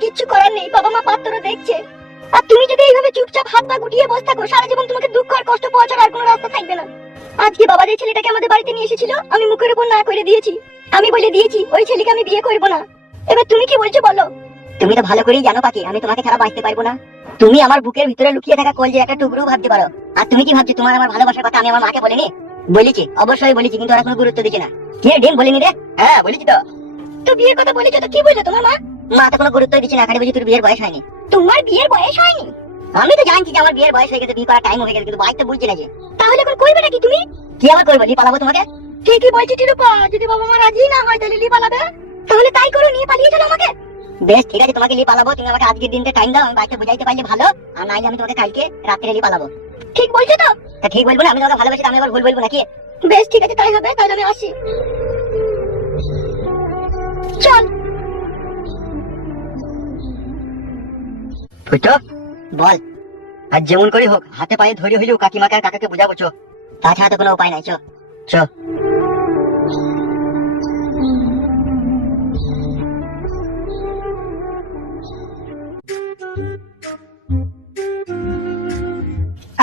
কিচ্ছু করার নেই, বাবা মা পাত্র দেখছে। আর তুমি যদি এইভাবে চুপচাপ হাত পা গুটিয়ে বসে থাকো, সারা জীবন তোমাকে দুঃখ আর কষ্ট পাওয়া ছাড়া আর কোনো রাস্তা থাকবে না। আজকে বাবা যে ছেলেটাকে আমাদের বাড়িতে নিয়ে এসেছিল, আমি মুখের উপর না করে দিয়েছি। আমি বলে দিয়েছি ওই ছেলেকে আমি বিয়ে করব না। এবার তুমি কি বলছো বলো? তুমি তো ভালো করেই জানো পাখি, আমি তোমাকে ছাড়া বাঁচতে পারবো না। তুমি আমার বুকের ভিতরে লুকিয়ে থাকা কলজের একটা টুকরো ভাবতে পারো। আর তুমি কি ভাবছো তোমার আমার ভালোবাসার কথা আমি আমার মাকে বলিনি? বলেছি, অবশ্যই বলেছি, কিন্তু ওরা কোনো গুরুত্ব দিচ্ছে না। কে ডিম বলিনি রে? হ্যাঁ বলেছি তো। তো বিয়ের কথা বলেছো তো কি বললো তোমার মা? মা তো কোনো গুরুত্ব দিচ্ছে না, খালি বলছি তোর বিয়ের বয়স হয়নি। তোমার বিয়ের বয়স হয়নি? আমি তো জানছি যে আমার বিয়ের বয়স হয়ে গেছে, বিয়ে করার টাইম হয়ে গেছে, কিন্তু বাড়িতে বুঝছি না যে। তাহলে এখন করবে নাকি তুমি? কি আবার করবো? লি পালাবো তোমাকে? ঠিকই বলছি টিরুপা, যদি বাবা মা রাজি না হয় তাহলে লি পালাবে। তাহলে তাই করো, নিয়ে পালিয়ে চলো আমাকে। বেশ ঠিক আছে, তোমাকে লি পালাবো। তুমি আমাকে আজকের দিনটা টাইম দাও, আমি বাড়িতে বুঝাইতে পারলে ভালো, আর নাইলে আমি তোমাকে কালকে রাত্রে লি পালাবো। ঠিক বলছো তো? তা ঠিক বলবো না? আমি তোমাকে ভালোবাসি, আমি আবার ভুল বলবো নাকি? বেশ ঠিক আছে, তাই হবে। তাহলে আমি আসি। চল। ফুটো বল। আর যেমন করে হোক হাতে পায়ে ধরে হইলেও কাকিমাকে আর কাকাকে বুঝাবো, চো। তাছাড়া তো কোনো উপায় নাই, চো চো।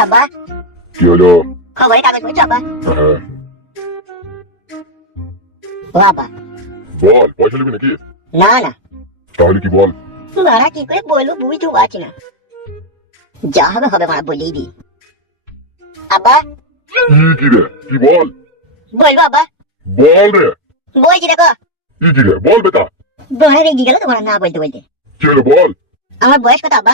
আব্বা কি হলো? খবরের কাগজ পড়ছো আব্বা? হ্যাঁ। ও আব্বা বল, পয়সা নিবি নাকি? না না, তাহলে কি বল? মারা কি করে বলবো বুঝতে পারছি না। যা হবে হবে, মারা বলেই দি। আব্বা কি রে? কি বল? বলবো আব্বা? বল রে। বলছি দেখো। কি রে? বল বেটা। বড় রেগে গেল তোমার না বলতে বলতে। কি হলো বল? আমার বয়স কত আব্বা?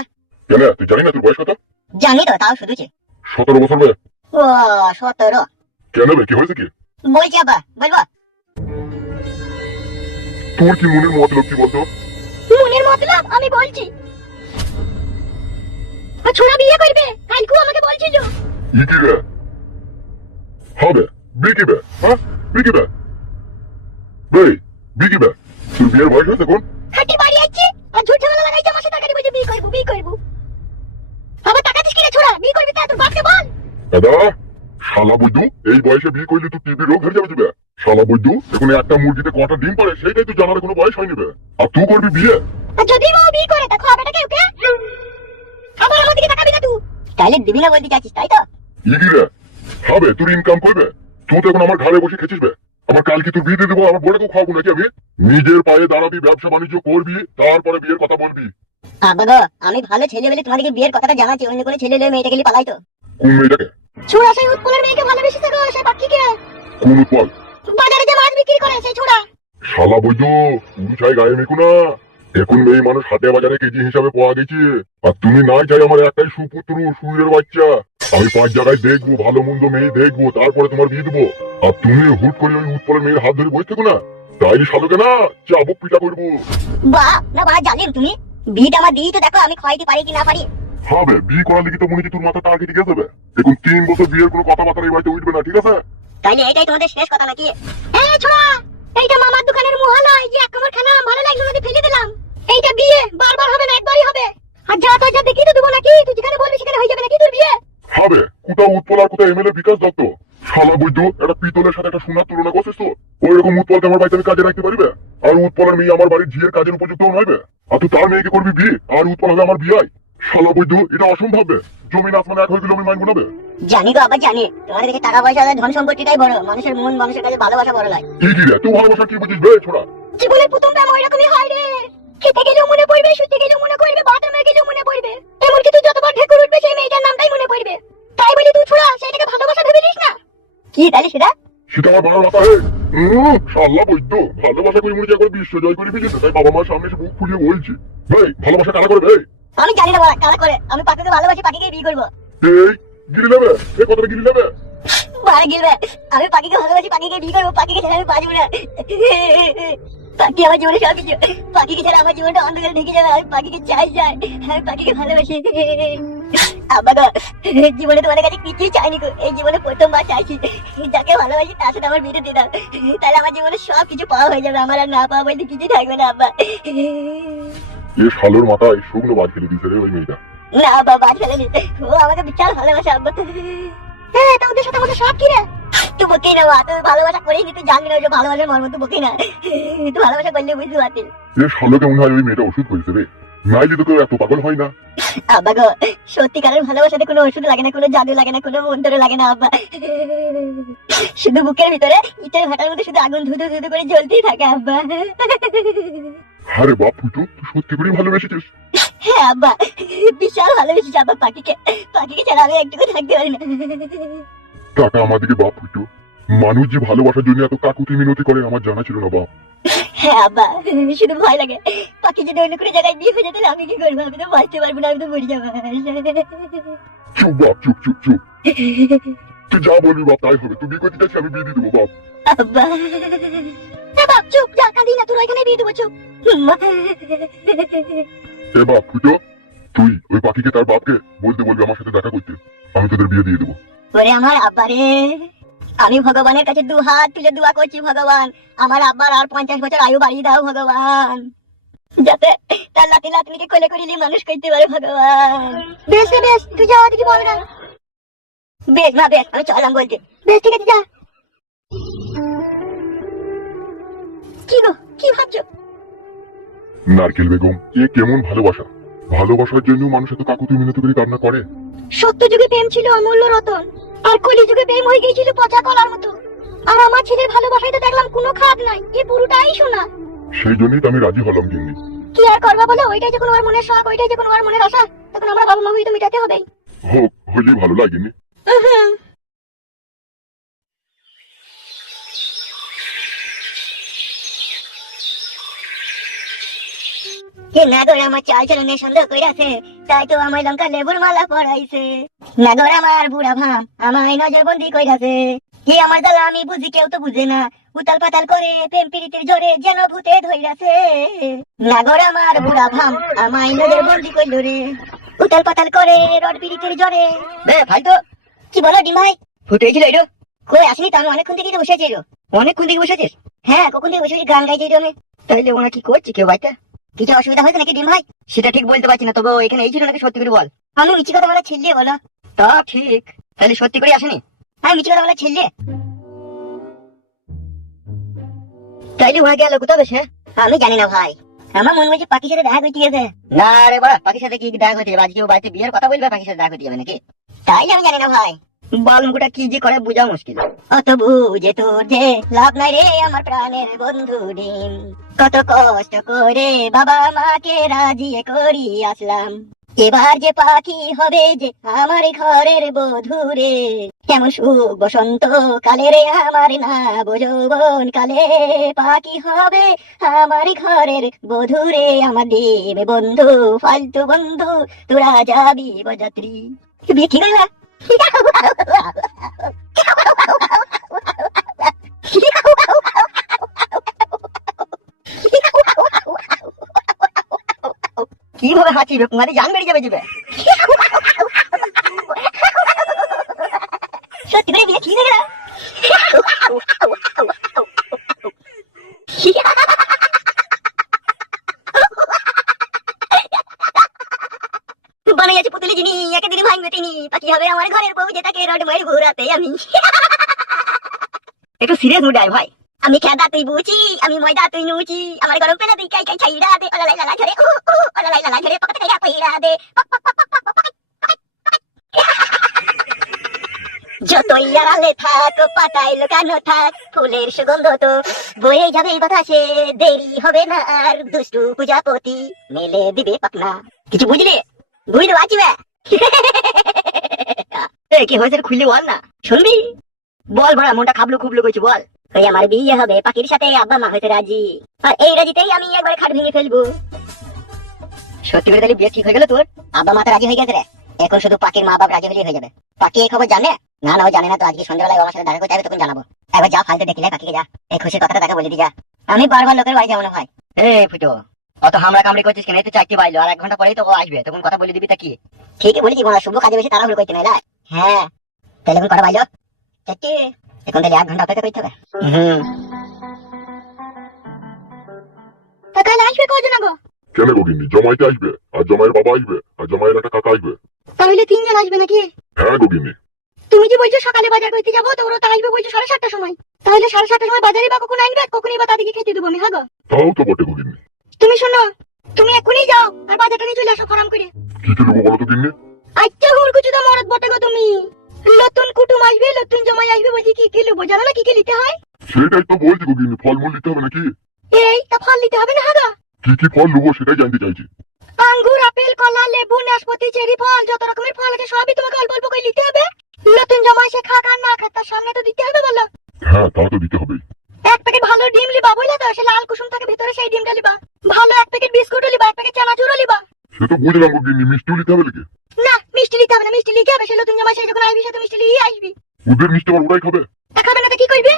কেন তুই জানি না তোর বয়স কত? জানি তো, তাও শুধুছে। 17 বছর বে। ও 17। কেন বে, কি হয়েছে কি? বলছি আব্বা, বলবো? তোর কি মনের মতলব কি বলতো? মনের মতলব আমি বলছি। ছোড়া বিয়ে করবে, কালকে আমাকে বলছিল। কি রে? হবে বিকি বে, হ্যাঁ বিকি বে। বেই বিকি বে, তোর বিয়ের বয়স হয়েছে কোন? হাঁটি বাড়ি আছে আর ঝুট ঝামেলা লাগাইছে আমার সাথে, টাকা বলছে বিয়ে করব বিয়ে করব। আবার টাকা দিস কি রে ছোড়া? বিয়ে করবি তা তোর বাপকে বল। দাদা শালা বৈদ্যু, এই বয়সে বিয়ে করলে তুই টিবি রোগ ধরে যাবে যাবে। শালা বৈদ্যু, এখন একটা মুরগিতে কটা ডিম পারে সেইটাই তুই জানার কোনো বয়স হয়নি বে। আর তুই করবি বিয়ে? আর যদি ও বিয়ে করে তা খাবেটা কে ওকে? আবার আমার দিকে তাকাবি না তুই। তাইলে দিবি না বলতে চাচ্ছিস তাই তো? কি রে? হবে তোর ইনকাম করবে, তুই তো এখন আমার ঘরে বসে খেছিস বে। আমার কালকে তোর বিয়ে দিয়ে দেবো, আমার বোনকেও খাওয়াবো নাকি আমি? নিজের পায়ে দাঁড়াবি, ব্যবসা বাণিজ্য করবি, তারপরে বিয়ের কথা বলবি। আব্বা গো, আমি ভালো ছেলে বলে তোমাদেরকে বিয়ের কথাটা জানাচ্ছি, অন্য কোনো ছেলে হলে মেয়েটাকে নিয়ে পালাই তো। কোন মেয়েটাকে? ছোড়া সেই উৎপলের মেয়েকে ভালোবেসেছে গো, সে বাকিকে। কোন উৎপল? বাজারে যে মাছ বিক্রি করে সেই ছোড়া। শালা বৈদ্য, তুমি চাই গায়ে মেকু না। এখন মেয়ে মানুষ হাটে বাজারে কেজি হিসাবে পাওয়া গেছে। আর তুমি নাই চাই আমার একটাই সুপুত্র, সুরের বাচ্চা। আমি 5 জায়গায় দেখবো, ভালো মন্দ মেয়ে দেখবো, তারপরে তোমার বিয়ে দেবো। আর তুমি হুট করে ওই উৎপলের মেয়ের হাত ধরে বসে থাকো না, তাইলে শালোকে না চাবুক পিটা করবো। বাহ না বাহ, জানি তুমি বিয়েটা আমার দিই তো, দেখো আমি খাইতে পারি কি না পারি। হবে বিয়ে করার লিগে তো মনে হচ্ছে তোর মাথা টার্গেট ঠিক আছে। এখন 3 বছর বিয়ের কোনো কথাবার্তা এই বাড়িতে উঠবে না, ঠিক আছে? তাইলে এটাই তোমাদের শেষ কথা নাকি? এই ছোড়া, এইটা মামার দোকানের মুহালয়, যে এক কামড় খেলাম ভালো লাগলো না ফেলে দিলাম। এইটা বিয়ে বারবার হবে না, একবারই হবে। আর যা তা যা দেখি তো দেবো নাকি? তুই যেখানে বলবি সেখানে হয়ে যাবে নাকি তোর বিয়ে? হবে কোথাও উৎপল আর কোথাও এমএলএ বিকাশ দত্ত। শালা বৈদ্য, একটা পিতলের সাথে একটা সোনার তুলনা করছিস তো? ওই রকম উৎপলকে আমার বাড়িতে আমি কাজে রাখতে পারিবে? আর উৎপলের মেয়ে আমার বাড়ির ঝিয়ের কাজের উপযুক্ত নইবে? আর তুই তার মেয়েকে করবি বিয়ে, আর উৎপল হবে আমার বিয়াই? শালা বৈদ্য, এটা অসম্ভব বে। জমিন আসমানে এক হয়ে গেলে আমি মাইন গুনাবে। জানি গো আবার জানি, তোমাদের কাছে টাকা পয়সা আর ধন সম্পত্তিটাই বড়, মানুষের মন মানুষের কাছে ভালোবাসা বড় লাগে। কি রে তুই ভালোবাসা কি বুঝিস বে ছোড়া? জীবনের প্রথম প্রেম ওই রকমই হয় রে। খেতে গেলেও মনে পড়বে, শুতে গেলেও মনে পড়বে, বাথরুমে গেলেও মনে পড়বে। এমনকি তুই যতবার ঢেকুর উঠবে সেই মেয়েটার নামটাই মনে পড়বে। তাই বলি তুই ছোড়া সেটাকে ভালোবাসা ভেবে নিস না। কি তাহলে সেটা? সেটা আমার বলার কথা হে। শালা বৈদ্য, ভালোবাসা করে মনে করে বিশ্ব জয় করে দিয়েছে, তাই বাবা মার সামনে এসে বুক ফুলিয়ে বলছি। ভাই ভালোবাসা কারা করবে? আমি জানি না বলা কারা করে, আমি পাখিকে ভালোবাসি, পাখিকে বিয়ে করবো। এই গিরি নেবে, এই কথাটা গিরি নেবে। মারা গিলবে, আমি পাখিকে ভালোবাসি, পাখিকে বিয়ে করবো, পাখিকে ছাড়া আমি বাঁচবো না। পাখি আমার জীবনে সব কিছু, পাখিকে ছাড়া আমার জীবনটা অন্ধকারে ঢেকে যাবে। আমি পাখিকে চাই, আমি পাখিকে ভালোবাসি। আব্বা গো, জীবনে তোমাদের কাছে কিছুই চাইনি গো, এই জীবনে প্রথমবার চাইছি যাকে ভালোবাসি তার সাথে আমার বিয়ে দিয়ে দাও, তাহলে আমার জীবনে সব কিছু পাওয়া হয়ে যাবে, আমার আর না পাওয়া বলতে কিছুই থাকবে না আব্বা। এ শালোর মাথায় শুকনো বাদ ফেলে দিয়েছে রে ওই মেয়েটা। না আব্বা, বাদ ফেলেনি, ও আমাকে বিশাল ভালোবাসে আব্বা। হ্যাঁ, তা ওদের সাথে আমাদের সব কি রে? তুই বকেই না, তুই ভালোবাসা করেই তুই জানবি না ভালোবাসার মর্ম, তুই বকেই না, তুই ভালোবাসা করলে বুঝতে পারতিস। এ শালোকে মনে হয় ওই মেয়েটা ওষুধ করেছে রে। নাইলে তো কেউ এত পাগল হয় না। আব্বা গো, সত্যিকারের ভালোবাসাতে কোনো ওষুধ লাগে না, কোনো জাদু লাগে না, কোনো মন্ত্র লাগে না আব্বা। শুধু বুকের ভিতরে ইটের ভাটার মধ্যে শুধু আগুন ধুধু ধুধু করে জ্বলতেই থাকে আব্বা। আরে বাপ ফুটো, তুই সত্যি করেই ভালোবেসেছিস? হ্যাঁ আব্বা, বিশাল ভালোবেসেছি আব্বা পাখিকে। পাখিকে ছাড়া আমি একটুকু থাকতে পারি না। টাকা আমাদেরকে বাপ ফুটো, মানুষ যে ভালোবাসার জন্য এত কাকুতি মিনতি করে আমার জানা ছিল না বাপ। হ্যাঁ আব্বা, শুধু ভয় লাগে পাখি যদি অন্য কোনো জায়গায় বিয়ে হয়ে যেত আমি কি করবো? আমি তো বাঁচতে পারবো না, আমি তো মরে যাবো। চুপ বাপ, চুপ চুপ চুপ। তুই যা বলবি বাপ তাই হবে। তুই বিয়ে করতে চাচ্ছি, আমি বিয়ে দিয়ে দেবো বাপ। আব্বা, না বাপ চুপ, যা কাঁদি না, তোর ওইখানে বিয়ে দেবো, চুপ। মা। এ বাপ ফুটো, তুই ওই পাখিকে তার বাপকে বলতে বলবি আমার সাথে দেখা করতে, আমি তোদের বিয়ে দিয়ে দেবো। ওরে আমার আব্বা রে, আমি ভগবানের কাছে দু হাত তুলে দোয়া করছি, ভগবান আমার আব্বার আর 50 বছর আয়ু বাড়িয়ে দাও ভগবান, যাতে তার লাতি লাতনিকে কোলে করে নিয়ে মানুষ করতে পারে ভগবান। বেশ রে বেশ, তুই যাও, দেখি বল না। বেশ না বেশ, আমি চললাম বলতে। বেশ ঠিক আছে, যা। কি গো, কি ভাবছো? নারকেল বেগম, এ কেমন ভালোবাসা! ভালোবাসার জন্য মানুষ এত কাকুতি মিনতি করে কান্না করে। সত্য যুগে প্রেম ছিল অমূল্য রতন, আর কলি যুগে প্রেম হয়ে গিয়েছিল পচা কলার মতো। আর আমার ছেলের ভালোবাসায় তো দেখলাম কোনো খাদ নাই, এ পুরোটাই শোনা। সেই জন্যই তো আমি রাজি হলাম গিন্নি। কি আর করবা বলো, ওইটাই যখন ওর মনের শখ, ওইটাই যখন ওর মনের আশা, তখন আমরা বাবা মা হয়ে তো মেটাতে হবেই। হোক, হইলেই ভালো লাগেনি। কে নাগর আমার চাল চলনে সন্দেহ কইরাছে, তাই তো আমায় লঙ্কা লেবুর মালা পরাইছে। নাগর আমার বুড়া ভাম আমায় নজরবন্দি কইরাছে। কি আমার জ্বালা আমি বুঝি, কেউ তো বুঝে না। উতাল পাতাল করে প্রেম প্রীতির জোরে যেন ভূতে ধইরাছে। নাগর আমার বুড়া ভাম আমায় নজরবন্দি কইল রে। উতাল পাতাল করে রড প্রীতির জোরে। বে ভাই তো কি বলো ডিম ভাই? ফুটেছিল এটো? কই আসেনি তো, আমি অনেকক্ষণ থেকে বসে আছি। অনেকক্ষণ থেকে বসেছিস? হ্যাঁ, কখন থেকে বসে গান গাইছি আমি। তাইলে ওরা কি করছে কেউ বাইতে? কিছু অসুবিধা হয়েছে নাকি ডিম ভাই? সেটা ঠিক বলতে পারছি না, তবে এখানে এই ছিল নাকি সত্যি করে বল। আমি মিছি কথা বলা ছেলে বলো। তা ঠিক, তাহলে সত্যি করে আসেনি? আমি মিছি কথা বলা ছেলে। তাইলে ওরা গেল কোথাও বেশে? আমি জানি না ভাই, আমার মনে হচ্ছে পাখির সাথে দেখা করতে গেছে। না রে বাড়া, পাখির সাথে কি দেখা করতে যাবে? আজকে ও বাড়িতে বিয়ের কথা বলবে, পাখির সাথে দেখা করতে যাবে নাকি? তাইলে আমি জানি না ভাই, বালমুকুটা কি যে করে বোঝা মুশকিল। অত বুঝে তোর যে লাভ নাই রে আমার প্রাণের বন্ধু ডিম। কত কষ্ট করে বাবা মাকে রাজি করি আসলাম, এবার যে পাখি হবে যে আমার ঘরের বধূ রে। কেমন সুখ বসন্ত কালে রে আমার না যৌবন কালে, পাখি হবে আমার ঘরের বধূ রে। আমার ডিম বন্ধু ফালতু বন্ধু, তোরা যাবি বরযাত্রী। বিয়ে কি করবা? কিভাবে হাঁচিবে? তোমাদের জান বেরিয়ে যাবে। সত্যি করে বিয়ে ঠিক হয়ে গেল? বানাই আছে পুতুলি যিনি, একদিন ভাঙবে তিনি। পাখি হবে আমার ঘরের বউ, যেটাকে রড মারি ঘুরাতে আমি। একটু সিরিয়াস মুড আয় ভাই। আমি খেদা তুই বুঝি, আমি ময়দা তুই নুচি, আমার গরম পেলে তুই কাই কাই ছাইরা দে। ওলা লালা ঝরে ওলা লালা ঝরে পকেটে কাইরা পইরা দে। যতই আড়ালে থাক পাতায় লুকানো থাক, ফুলের সুগন্ধ তো বয়ে যাবে বাতাসে। দেরি হবে না আর দুষ্টু পূজাপতি মেলে দিবে পাকনা। কিছু বুঝলি? বুঝতে পারছি বে। কি হয়েছে খুললে বল না, শুনবি? বল বড়া, মনটা খাবলো খুবলো কইছি, বল। ওই আমার বিয়ে হবে পাখির সাথে, আব্বা মা হইতে রাজি, আর এই রাজিতেই আমি একবার খাট ভেঙে ফেলবো। সত্যি করে তাহলে বিয়ে ঠিক হয়ে গেল তোর? আব্বা মা তো রাজি হয়ে গেছে রে, এখন শুধু পাখির মা বাপ রাজি হলেই হয়ে যাবে। পাখি এই খবর জানে? না না, ও জানে না তো। আজকে সন্ধ্যাবেলায় আমার সাথে দেখা করতে যাবে, তখন জানাবো। একবার যা ফালতে দেখলে পাখিকে, যা এই খুশির কথাটা তাকে বলে দি যা। আমি বারবার লোকের বাড়ি যাবো না ভাই। এই ফুটো, অত হামড়া কামড়ি করছিস কেন? এই তো 4টি বাজলো, আর 1 ঘন্টা পরেই তো ও আসবে, তখন কথা বলে দিবি। তা কি ঠিকই বলেছি, বলা শুভ কাজে বেশি তাড়াহুড়ো করতে নাই। হ্যাঁ, তাহলে এখন কটা বাজলো? 4টে। এখন তাহলে 1 ঘন্টা অপেক্ষা করতে হবে। তা কাল আসবে কজন গো? কেন গো গিন্নি, জমাইতে আসবে, আর জমাইয়ের বাবা আসবে, আর জমাইয়ের একটা কাকা আসবে। তাহলে 3 জন আসবে নাকি? হ্যাঁ গো গিন্নি। তুমি যে বলছো সকালে বাজার করতে যাবো, তো ওরা তো আসবে বলছো 7:30টার সময়। তাহলে 7:30টার সময় বাজারে বা কখন আনবে, কখনই বা তাদেরকে খেতে দেবো আমি? হ্যাঁ গো, তাও তো বটে গো গিন্নি। তুমি শোনো, তুমি এখনই যাও আর বাজারটা নিয়ে চলে আসো ফরাম করে। কি কি নেবো বলো তো গিন্নি? আচ্ছা হুড়কুচুদা মরদ বটে গো তুমি। নতুন কুটুম আসবে, নতুন জামাই আসবে, বলছি কি কি নেবো জানো না কি কি নিতে হয়? সেটাই তো বলছি গো গিন্নি, ফলমূল নিতে হবে নাকি? এই তা ফল নিতে হবে না হাগা? কি কি ফল নেবো সেটাই জানতে চাইছি। আঙ্গুর, আপেল, কলা, লেবু, নাশপাতি, চেরি ফল, যত রকমের ফল আছে সবই তোমাকে অল্প অল্প করে নিতে হবে। নতুন জামাই সে খাক আর না খাক তার সামনে তো দিতে হবে বলো। হ্যাঁ তা তো দিতে হবেই। এক প্যাকেট ভালো ডিম লিবা বুঝলা তো, সে লাল কুসুম থাকে ভিতরে সেই ডিমটা লিবা। ভালো এক প্যাকেট বিস্কুটও লিবা, এক প্যাকেট চানাচুরও লিবা। সে তো বুঝলাম গো গিন্নি, মিষ্টিও নিতে হবে নাকি? না মিষ্টি নিতে হবে না, মিষ্টি লিখে হবে সে নতুন জামাই সে যখন আসবি সে তো মিষ্টি লিয়ে আসবি। ওদের মিষ্টি আবার ওরাই খাবে? তা খাবে না তো কি করবে?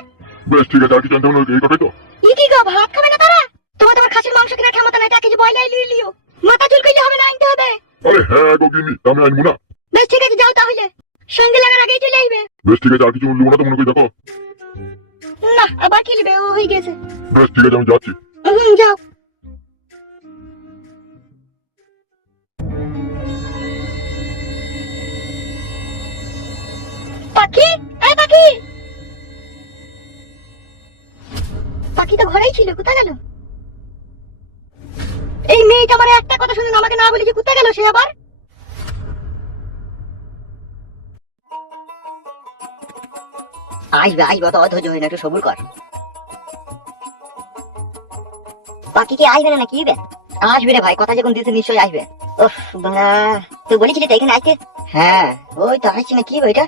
বেশ ঠিক আছে, আর কি জানতে হবে না, এই কথাই তো। ই কি গো, ভাত খাবে না তারা? তোমার খাসির মাংস কেনার ক্ষমতা নাই, তাকে যে বয়লাই লিয়ে লিও। মাথা চুল করলে হবে না, আনতে হবে। আরে হ্যাঁ গো গিন্নি, তা আমি আনবো না। বেশ ঠিক আছে যাও তাহলে, সন্ধ্যে লাগার আগেই চলে আসবে। বেশ ঠিক আছে, আর কিছু নেবো না তো মনে করি দেখো। না আবার কি লিবে, ও হয়ে গেছে। বেশ ঠিক আছে, আমি যাচ্ছি। যাও। পাখি, এই পাখি। পাখি তো ঘরেই ছিল, কোথায় গেল? এই মেয়েটা আমার একটা কথা শুনে আমাকে না বলে যে কোথায় গেল সে আবার? আসবে আসবে, অত অধৈর্য হয়ে না, একটু সবুর কর। বাকি কি আসবে না নাকি? আসবে রে ভাই, কথা যখন দিয়েছে নিশ্চয়ই আসবে। ওহ বাড়া, তুই বলেছিলি তো এখানে আসতে? হ্যাঁ ওই তো আসছি না, কি বইটা?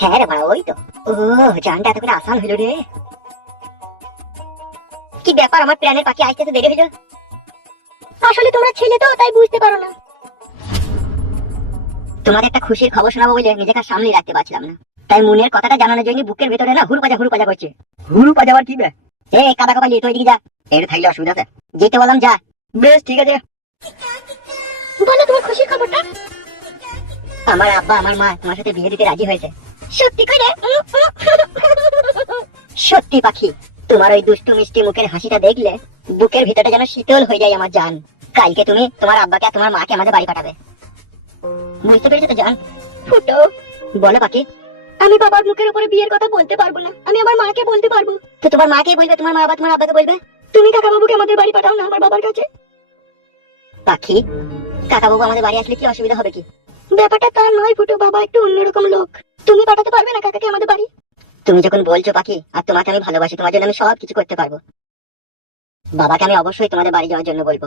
হ্যাঁ রে ভাই ওই তো। ও জানটা এত করে আসান হইল রে। কি ব্যাপার, আমার প্রাণের পাখি আসতে তো দেরি হইল। আসলে তোমরা ছেলে তো তাই বুঝতে পারো না। তোমার একটা খুশির খবর শোনাবো বলে নিজেকে সামনে রাখতে পারছিলাম না, তাই মনের কথাটা জানানোর জন্য বুকের ভেতরে না হুড় পাজা করছে। হুড়ু পাজাবার কি বে? এ কাদা কাপা নিয়ে তুই এদিকে যা। এর থাকলে অসুবিধা আছে, যেতে বললাম যা। বেশ ঠিক আছে। বলো তোমার খুশির খবরটা। আমার আব্বা আমার মা তোমার সাথে বিয়ে দিতে রাজি হয়েছে। সত্যি করে? সত্যি পাখি, তোমার ওই দুষ্টু মিষ্টি মুখের হাসিটা দেখলে বুকের ভিতরটা যেন শীতল হয়ে যায় আমার জান। কালকে তুমি তোমার আব্বাকে আর তোমার মাকে আমাদের বাড়ি পাঠাবে, বুঝতে পেরেছো তো জান? ফুটো, বলো পাখি। আমি বাবার মুখের উপরে বিয়ের কথা বলতে পারবো না, আমি আমার মাকে বলতে পারবো। তো তোমার মাকে বলবে, তোমার মা আবার তোমার আব্বাকে বলবে। তুমি কাকা বাবুকে আমাদের বাড়ি পাঠাও না আমার বাবার কাছে। পাখি, কাকা বাবু আমাদের বাড়ি আসলে কি অসুবিধা হবে কি? ব্যাপারটা তা নয় ফুটো, বাবা একটু অন্যরকম লোক। তুমি পাঠাতে পারবে না কাকাকে আমাদের বাড়ি? তুমি যখন বলছো পাখি, আর তোমাকে আমি ভালোবাসি, তোমার জন্য আমি সব কিছু করতে পারবো। বাবাকে আমি অবশ্যই তোমাদের বাড়ি যাওয়ার জন্য বলবো।